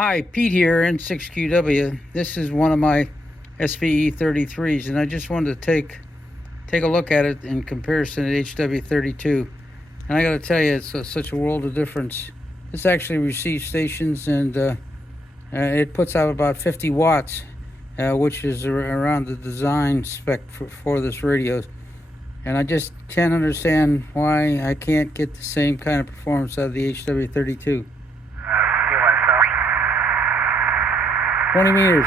Hi, Pete here, N6QW. This is one of my SBE-33s, and I just wanted to take a look at it in comparison to HW-32. And I got to tell you, it's such a world of difference. This actually receives stations, and it puts out about 50 watts, which is around the design spec for this radio. And I just can't understand why I can't get the same kind of performance out of the HW-32. 20 meters,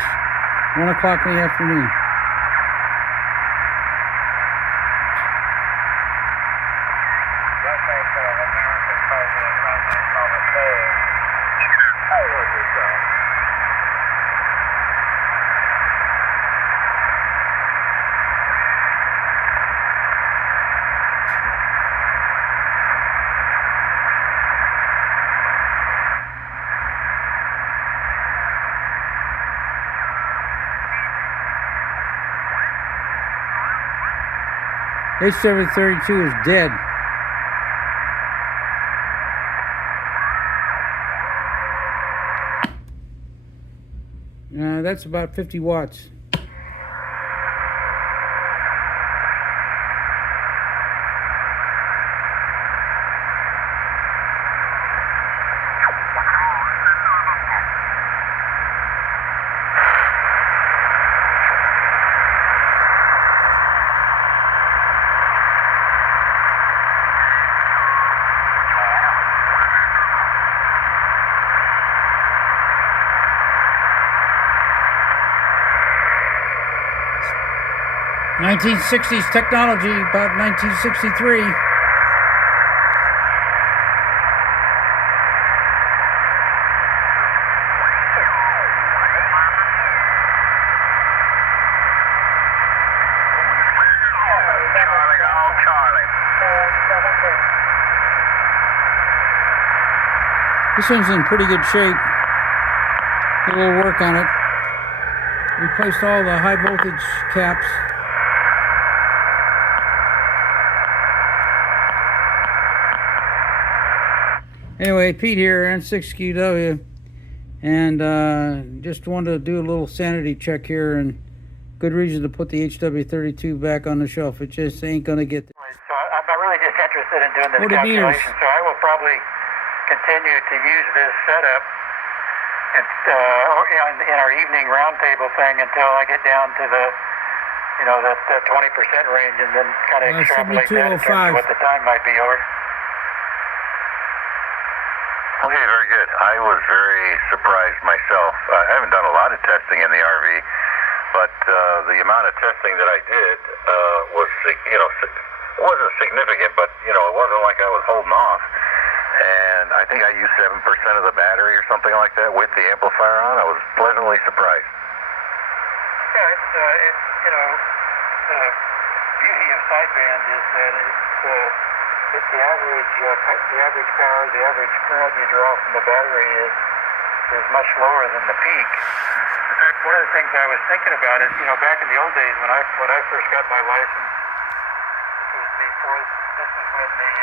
1 o'clock in the afternoon. HW-32 is dead. That's about 50 watts. '60s technology, about 1963. This one's in pretty good shape. Did a little work on it. Replaced all the high voltage caps. Anyway, Pete here, N6QW, and just wanted to do a little sanity check here, and good reason to put the HW-32 back on the shelf. It just ain't going to get there. So I'm really just interested in doing this calculation, so I will probably continue to use this setup and, in our evening roundtable thing until I get down to the, the 20% range, and then kind of extrapolate that in terms of what the time might be over. Okay, very good. I was very surprised myself. I haven't done a lot of testing in the RV, but the amount of testing that I did was, it wasn't significant, but, it wasn't like I was holding off. And I think I used 7% of the battery or something like that with the amplifier on. I was pleasantly surprised. Yeah, the beauty of sideband is that it's the average power, the average current you draw from the battery is much lower than the peak. In fact, one of the things I was thinking about is, back in the old days when I first got my license, this was when the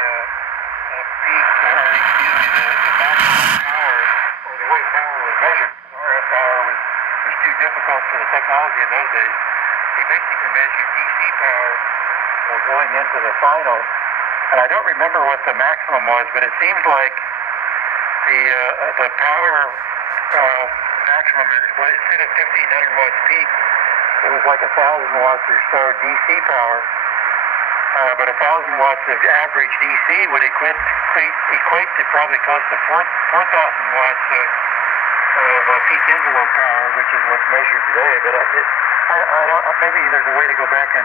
peak, the maximum power, or the way power was measured. RF power was too difficult for the technology in those days. They basically measured DC power going into the final. And I don't remember what the maximum was, but it seems like the power maximum, instead of 1,500 watts peak, it was like 1,000 watts or so DC power. But 1,000 watts of average DC would equate to probably close to 4,000 watts of peak envelope power, which is what's measured today. But I don't. Maybe there's a way to go back and